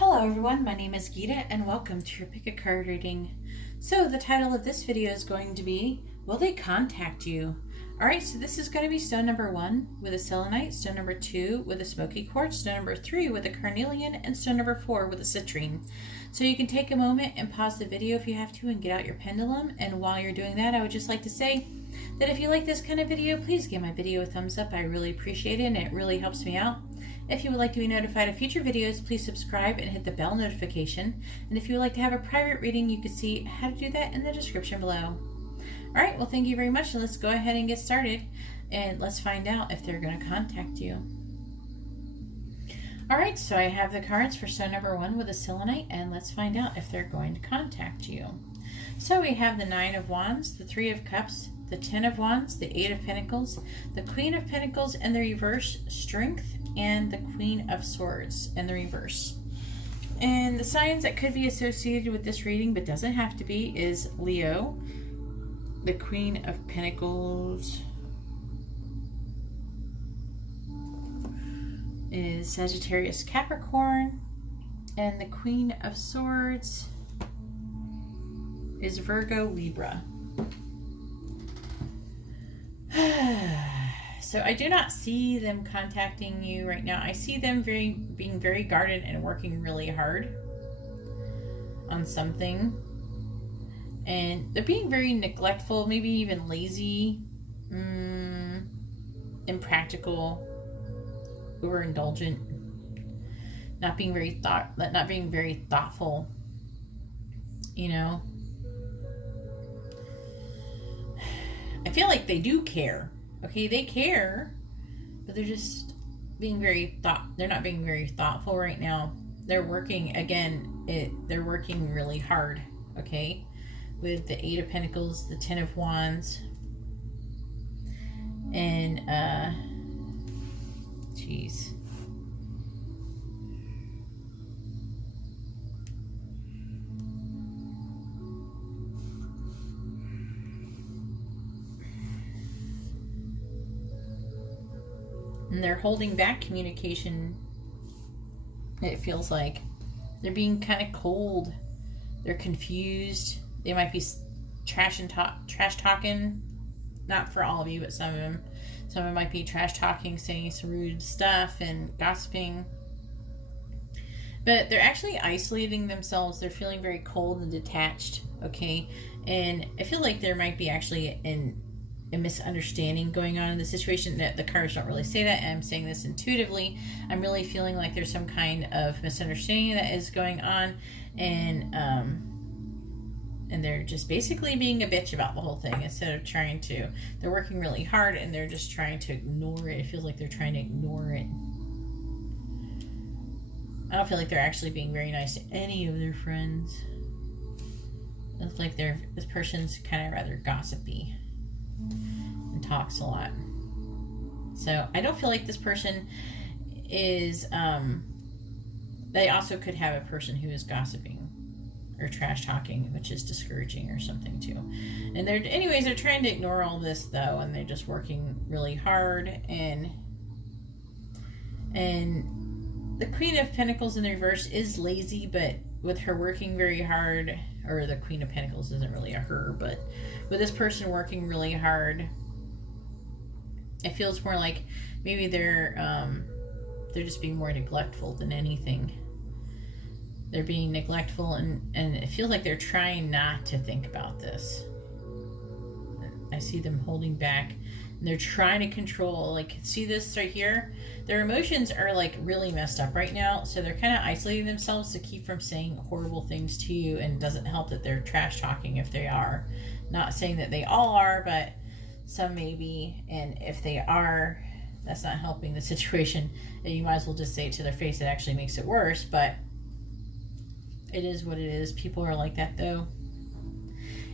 Hello everyone, my name is Geeta and welcome to your Pick a Card reading. So the title of this video is going to be, Will They Contact You? Alright, so this is going to be stone number 1 with a selenite, stone number 2 with a smoky quartz, stone number 3 with a carnelian, and stone number 4 with a citrine. So you can take a moment and pause the video if you have to and get out your pendulum. And while you're doing that, I would just like to say that if you like this kind of video, please give my video a thumbs up. I really appreciate it and it really helps me out. If you would like to be notified of future videos, please subscribe and hit the bell notification. And if you would like to have a private reading, you can see how to do that in the description below. Alright, well thank you very much, and let's go ahead and get started. And let's find out if they're going to contact you. Alright, so I have the cards for stone number 1 with a selenite, and let's find out if they're going to contact you. So we have the 9 of Wands, the 3 of Cups, the 10 of Wands, the 8 of Pentacles, the Queen of Pentacles in the reverse, Strength, and the Queen of Swords in the reverse. And the signs that could be associated with this reading, but doesn't have to be, is Leo, the Queen of Pentacles is Sagittarius, Capricorn, and the Queen of Swords is Virgo, Libra. So I do not see them contacting you right now. I see them being very guarded and working really hard on something. And they're being very neglectful, maybe even lazy, impractical, overindulgent, not being very thoughtful, you know. I feel like they do care. Okay, they care, but they're just being they're not being very thoughtful right now. They're working, they're working really hard, okay? With the 8 of Pentacles, the 10 of Wands, and, jeez. And they're holding back communication. It feels like they're being kind of cold. They're confused. They might be trash talking. Not for all of you, but some of them. Some of them might be trash talking, saying some rude stuff and gossiping. But they're actually isolating themselves. They're feeling very cold and detached. Okay, and I feel like there might be actually a misunderstanding going on in the situation. That the cards don't really say that, and I'm saying this intuitively. I'm really feeling like there's some kind of misunderstanding that is going on, and they're just basically being a bitch about the whole thing instead of they're working really hard and they're just trying to ignore it. It feels like they're trying to ignore it. I don't feel like they're actually being very nice to any of their friends. It's like this person's kind of rather gossipy and talks a lot. So I don't feel like this person is, they also could have a person who is gossiping or trash talking, which is discouraging or something too. And they're trying to ignore all this though, and they're just working really hard. And the Queen of Pentacles in the reverse is lazy, but with her working very hard, or the Queen of Pentacles isn't really a her, but with this person working really hard, it feels more like maybe they're just being more neglectful than anything. They're being neglectful, and it feels like they're trying not to think about this. I see them holding back, and they're trying to control. Like, see this right here? Their emotions are like really messed up right now, so they're kind of isolating themselves to keep from saying horrible things to you, and it doesn't help that they're trash talking if they are. Not saying that they all are, but some maybe, and if they are, that's not helping the situation. And you might as well just say it to their face. It actually makes it worse, but it is what it is. People are like that though.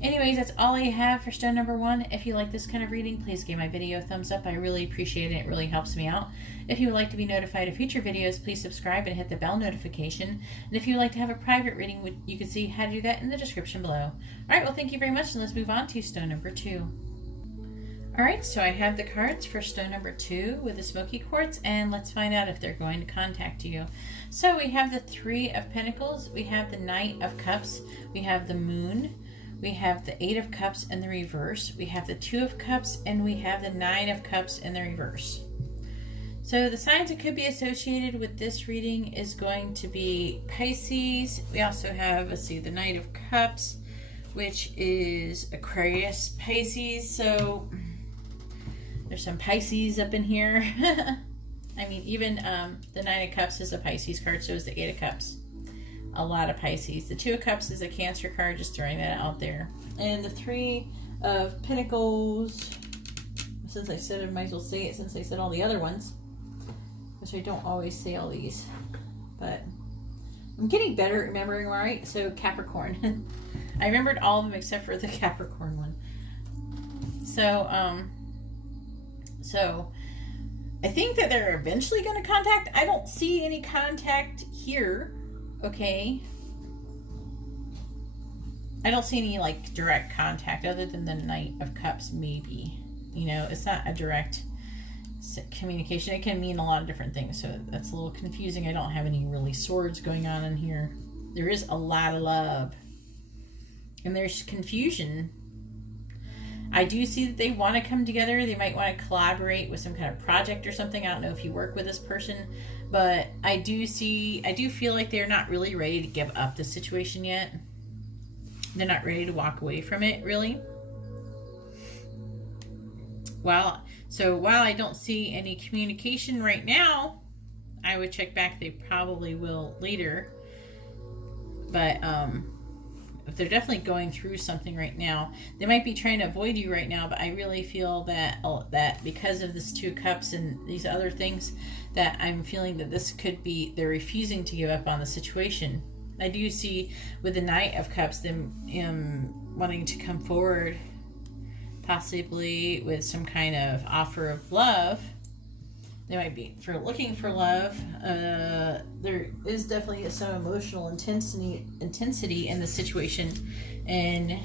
Anyways, that's all I have for stone number 1. If you like this kind of reading, please give my video a thumbs up. I really appreciate it. It really helps me out. If you would like to be notified of future videos, please subscribe and hit the bell notification. And if you would like to have a private reading, you can see how to do that in the description below. Alright, well thank you very much, and let's move on to stone number 2. All right, so I have the cards for stone number 2 with the smoky quartz, and let's find out if they're going to contact you. So we have the 3 of Pentacles, we have the Knight of Cups, we have the Moon, we have the 8 of Cups in the reverse, we have the 2 of Cups, and we have the 9 of Cups in the reverse. So the signs that could be associated with this reading is going to be Pisces. We also have, let's see, the Knight of Cups, which is Aquarius, Pisces. So there's some Pisces up in here. I mean, even the 9 of Cups is a Pisces card, so is the 8 of Cups. A lot of Pisces. The 2 of Cups is a Cancer card, just throwing that out there. And the 3 of Pentacles, since I said I might as well say it since I said all the other ones, which I don't always say all these, but I'm getting better at remembering, right? So Capricorn. I remembered all of them except for the Capricorn one. So I think that they're eventually going to contact. I don't see any contact here, okay? I don't see any like direct contact other than the Knight of Cups, maybe. You know, it's not a direct communication. It can mean a lot of different things, so that's a little confusing. I don't have any really swords going on in here. There is a lot of love, and there's confusion. I do see that they want to come together. They might want to collaborate with some kind of project or something. I don't know if you work with this person, but I do feel like they're not really ready to give up the situation yet. They're not ready to walk away from it, really. While I don't see any communication right now, I would check back. They probably will later. But if they're definitely going through something right now, they might be trying to avoid you right now, but I really feel that because of this 2 of Cups and these other things, that I'm feeling that this could be, they're refusing to give up on the situation. I do see with the Knight of Cups them wanting to come forward, possibly with some kind of offer of love. They might be looking for love. There is definitely some emotional intensity in the situation, and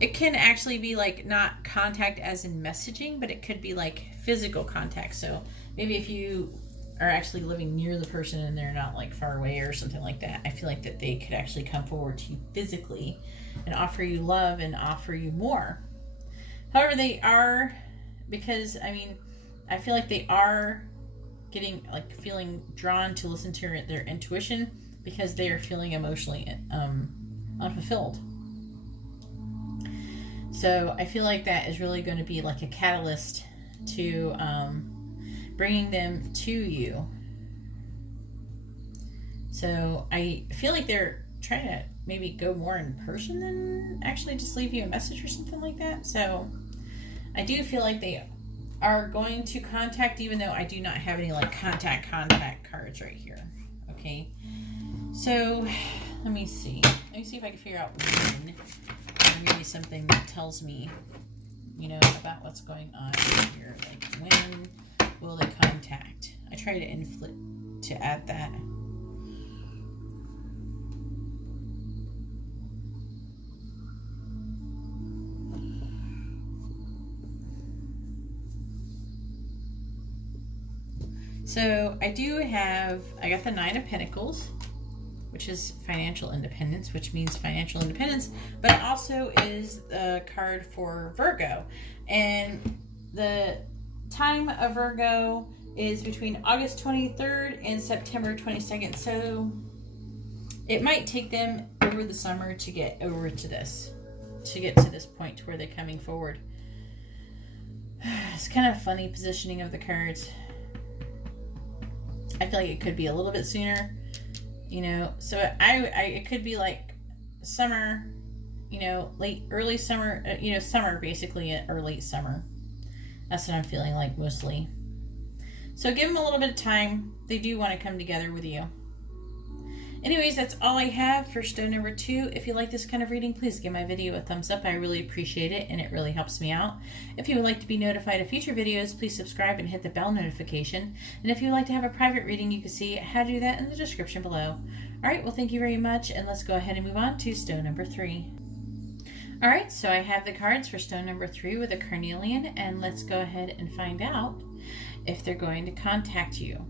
it can actually be like not contact as in messaging, but it could be like physical contact. So maybe if you are actually living near the person and they're not like far away or something like that, I feel like that they could actually come forward to you physically and offer you love and offer you more. However, they are, because I mean, I feel like they are feeling drawn to listen to their intuition, because they are feeling emotionally unfulfilled. So I feel like that is really going to be like a catalyst to bringing them to you. So I feel like they're trying to maybe go more in person than actually just leave you a message or something like that. So I do feel like they are going to contact, even though I do not have any like contact cards right here. Okay, so let me see if I can figure out when, maybe something that tells me, you know, about what's going on here. Like, when will they contact? I try to add that. So I got the 9 of Pentacles, which is financial independence, which means financial independence, but it also is the card for Virgo. And the time of Virgo is between August 23rd and September 22nd. So it might take them over the summer to get over to this, point to where they're coming forward. It's kind of funny positioning of the cards. I feel like it could be a little bit sooner, you know. So it could be like summer, you know, early summer, you know, summer basically, or late summer. That's what I'm feeling like mostly. So give them a little bit of time. They do want to come together with you. Anyways, that's all I have for stone number 2. If you like this kind of reading, please give my video a thumbs up. I really appreciate it, and it really helps me out. If you would like to be notified of future videos, please subscribe and hit the bell notification. And if you would like to have a private reading, you can see how to do that in the description below. All right, well, thank you very much, and let's go ahead and move on to stone number 3. All right, so I have the cards for stone number 3 with a carnelian, and let's go ahead and find out if they're going to contact you.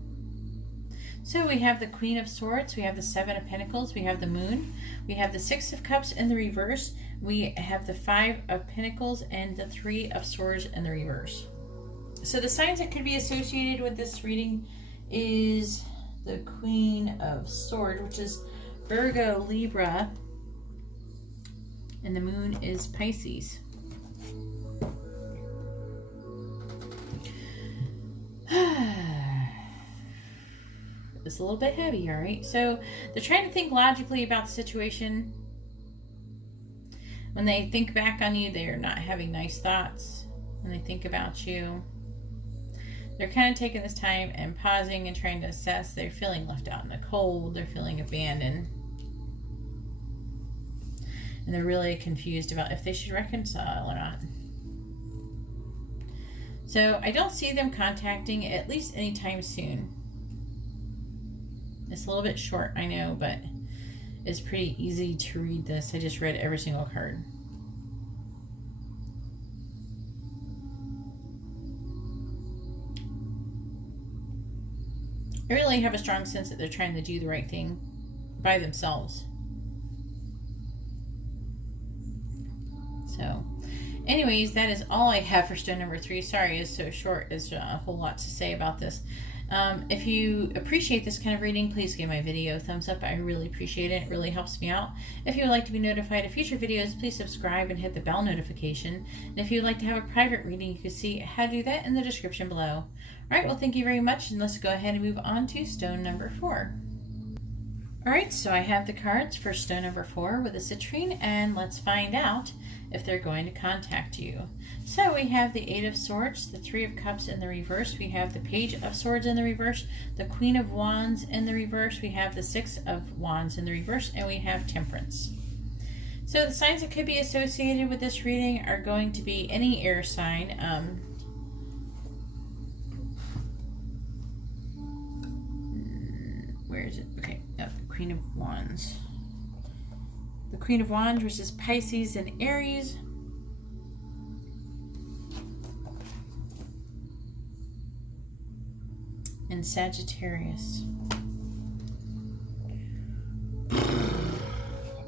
So we have the Queen of Swords, we have the 7 of Pentacles, we have the Moon, we have the 6 of Cups in the reverse, we have the 5 of Pentacles, and the 3 of Swords in the reverse. So the signs that could be associated with this reading is the Queen of Swords, which is Virgo, Libra, and the Moon is Pisces. It's a little bit heavy, all right? So they're trying to think logically about the situation. When they think back on you, they're not having nice thoughts. When they think about you, they're kind of taking this time and pausing and trying to assess. They're feeling left out in the cold. They're feeling abandoned. And they're really confused about if they should reconcile or not. So I don't see them contacting at least anytime soon. It's a little bit short, I know, but it's pretty easy to read this. I just read every single card. I really have a strong sense that they're trying to do the right thing by themselves. So, anyways, that is all I have for stone number 3. Sorry, it's so short. There's a whole lot to say about this. If you appreciate this kind of reading, please give my video a thumbs up. I really appreciate it. It really helps me out. If you would like to be notified of future videos, please subscribe and hit the bell notification. And if you would like to have a private reading, you can see how to do that in the description below. All right, well, thank you very much, and let's go ahead and move on to stone number 4. All right, so I have the cards for stone number 4 with a citrine, and let's find out if they're going to contact you. So we have the 8 of Swords, the 3 of Cups in the reverse, we have the Page of Swords in the reverse, the Queen of Wands in the reverse, we have the 6 of Wands in the reverse, and we have Temperance. So the signs that could be associated with this reading are going to be any air sign. Where is it? Okay, the Queen of Wands. The Queen of Wands versus Pisces and Aries. And Sagittarius.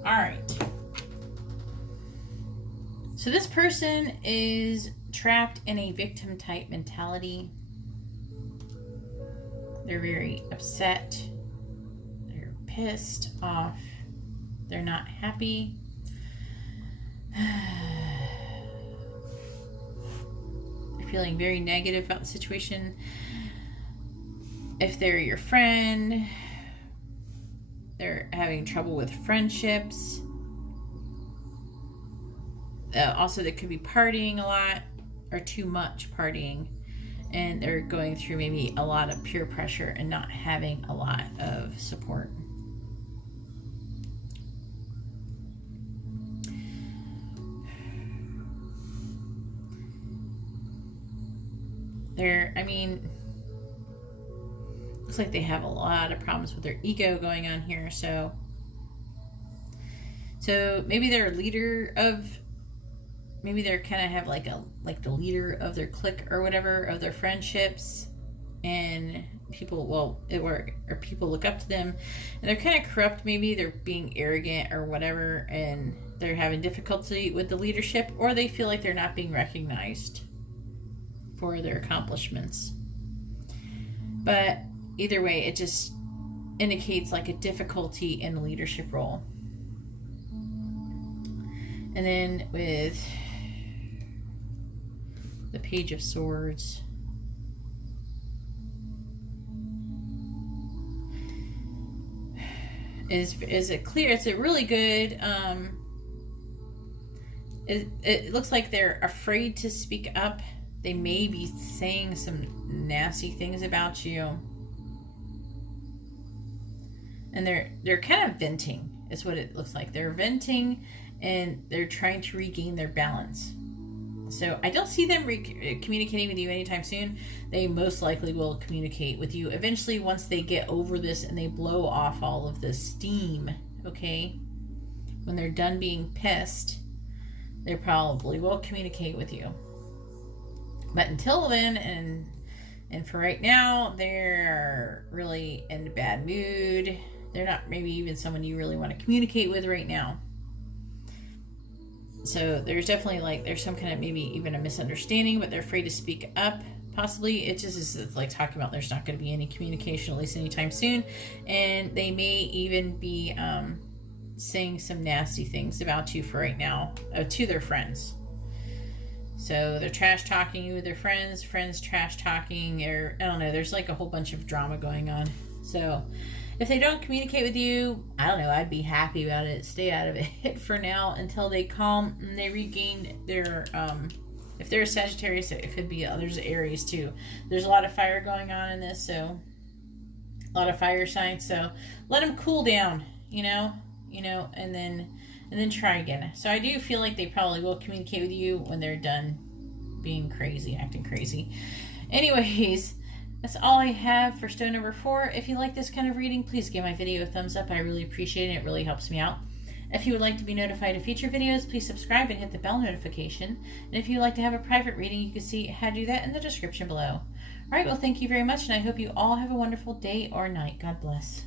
All right. So this person is trapped in a victim type mentality. They're very upset. They're pissed off. They're not happy. They're feeling very negative about the situation. If they're your friend, they're having trouble with friendships. Also, they could be partying a lot or too much partying. And they're going through maybe a lot of peer pressure and not having a lot of support. Looks like they have a lot of problems with their ego going on here. So maybe they're a leader of, maybe they're kind of have like the leader of their clique or whatever, of their friendships, and people, people look up to them, and they're kind of corrupt. Maybe they're being arrogant or whatever, and they're having difficulty with the leadership, or they feel like they're not being recognized for their accomplishments. But either way, it just indicates like a difficulty in the leadership role. And then with the Page of Swords, is it clear? It's a really good, it looks like they're afraid to speak up. They may be saying some nasty things about you. And they're kind of venting, is what it looks like. They're venting, and they're trying to regain their balance. So I don't see them communicating with you anytime soon. They most likely will communicate with you eventually once they get over this and they blow off all of this steam, okay? When they're done being pissed, they probably will communicate with you. But until then, and for right now, they're really in a bad mood. They're not maybe even someone you really want to communicate with right now. So there's definitely like, there's some kind of maybe even a misunderstanding, but they're afraid to speak up. Possibly it just is, it's like talking about there's not going to be any communication, at least anytime soon. And they may even be saying some nasty things about you for right now to their friends. So they're trash talking you with their friends trash talking, or I don't know, there's like a whole bunch of drama going on. So if they don't communicate with you, I don't know, I'd be happy about it. Stay out of it for now until they calm and they regain their, if they're a Sagittarius, it could be others, Aries too. There's a lot of fire going on in this, so a lot of fire signs. So let them cool down, and then try again. So I do feel like they probably will communicate with you when they're done being crazy, acting crazy. Anyways, that's all I have for stone number 4. If you like this kind of reading, please give my video a thumbs up. I really appreciate it. It really helps me out. If you would like to be notified of future videos, please subscribe and hit the bell notification. And if you would like to have a private reading, you can see how to do that in the description below. All right, well, thank you very much, and I hope you all have a wonderful day or night. God bless.